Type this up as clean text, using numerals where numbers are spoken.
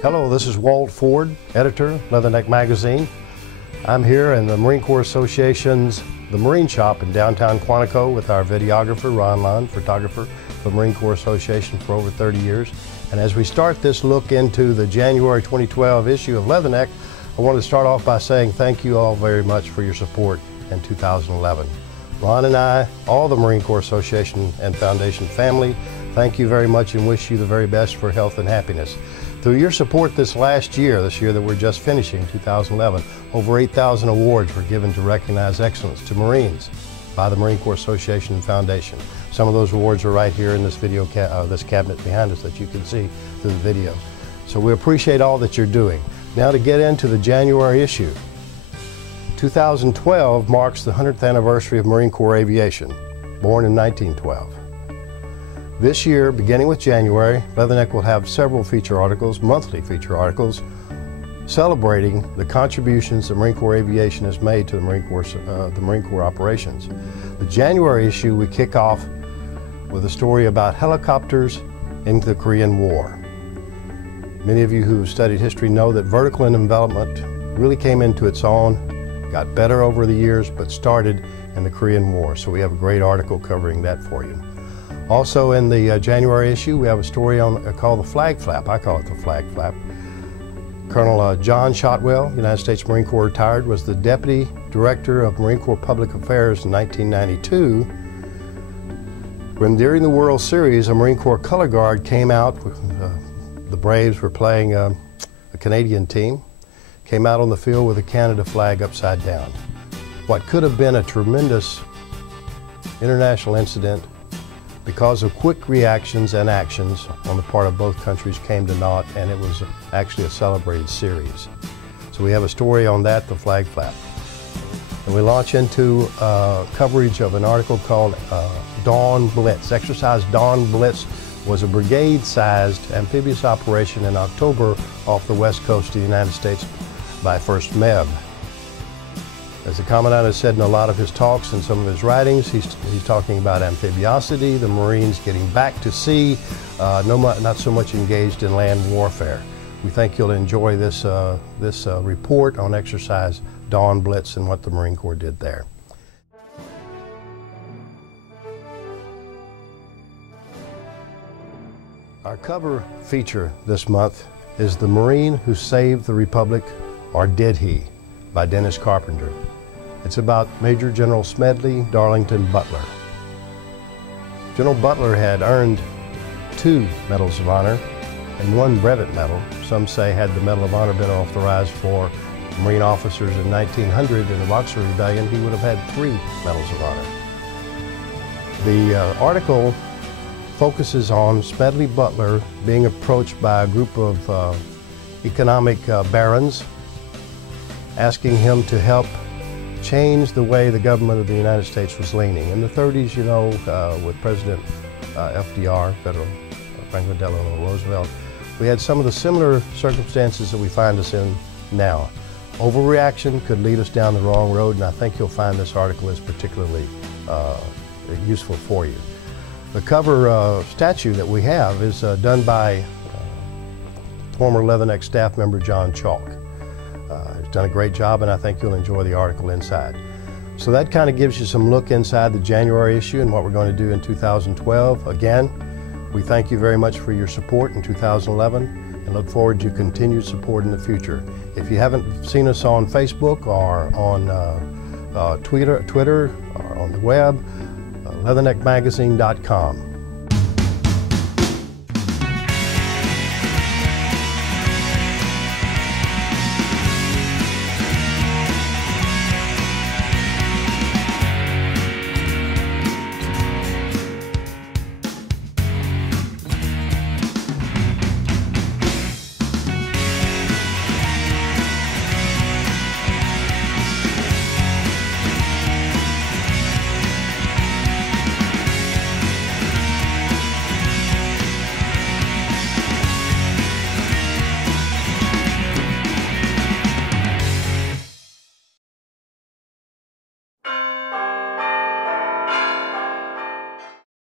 Hello, this is Walt Ford, editor, Leatherneck Magazine. I'm here in the Marine Corps Association's The Marine Shop in downtown Quantico with our videographer, Ron Lund, photographer for the Marine Corps Association for over 30 years. And as we start this look into the January 2012 issue of Leatherneck, I want to start off by saying thank you all very much for your support in 2011. Ron and I, all the Marine Corps Association and Foundation family, thank you very much and wish you the very best for health and happiness. Through your support this year that we're just finishing, 2011, over 8,000 awards were given to recognize excellence to Marines by the Marine Corps Association and Foundation. Some of those awards are right here in this this cabinet behind us that you can see through the video. So we appreciate all that you're doing. Now to get into the January issue. 2012 marks the 100th anniversary of Marine Corps Aviation, born in 1912. This year, beginning with January, Leatherneck will have several feature articles, monthly feature articles, celebrating the contributions that Marine Corps Aviation has made to the Marine Corps operations. The January issue, we kick off with a story about helicopters in the Korean War. Many of you who have studied history know that vertical envelopment really came into its own, got better over the years, but started in the Korean War. So we have a great article covering that for you. Also in the January issue, we have a story called the Flag Flap. I call it the Flag Flap. Colonel John Shotwell, United States Marine Corps retired, was the Deputy Director of Marine Corps Public Affairs in 1992, when during the World Series, a Marine Corps color guard came out. The Braves were playing a Canadian team, came out on the field with a Canada flag upside down. What could have been a tremendous international incident, because of quick reactions and actions on the part of both countries, came to naught, and it was actually a celebrated series. So we have a story on that, the Flag Flap. And we launch into coverage of an article called Dawn Blitz. Exercise Dawn Blitz was a brigade-sized amphibious operation in October off the west coast of the United States by 1st MEB. As the Commandant has said in a lot of his talks and some of his writings, he's talking about amphibiosity, the Marines getting back to sea, not so much engaged in land warfare. We think you'll enjoy this report on Exercise Dawn Blitz and what the Marine Corps did there. Our cover feature this month is The Marine Who Saved the Republic, or Did He? By Dennis Carpenter. It's about Major General Smedley Darlington Butler. General Butler had earned 2 Medals of Honor and 1 Brevet Medal. Some say had the Medal of Honor been authorized for Marine officers in 1900 in the Boxer Rebellion, he would have had 3 Medals of Honor. The article focuses on Smedley Butler being approached by a group of economic barons, asking him to help change the way the government of the United States was leaning. In the 30s, you know, with President FDR, Franklin Delano Roosevelt, we had some of the similar circumstances that we find us in now. Overreaction could lead us down the wrong road, and I think you'll find this article is particularly useful for you. The cover statue that we have is done by former Leatherneck staff member John Chalk. He's done a great job, and I think you'll enjoy the article inside. So that kind of gives you some look inside the January issue and what we're going to do in 2012. Again, we thank you very much for your support in 2011 and look forward to continued support in the future. If you haven't seen us on Facebook or on Twitter or on the web, leatherneckmagazine.com.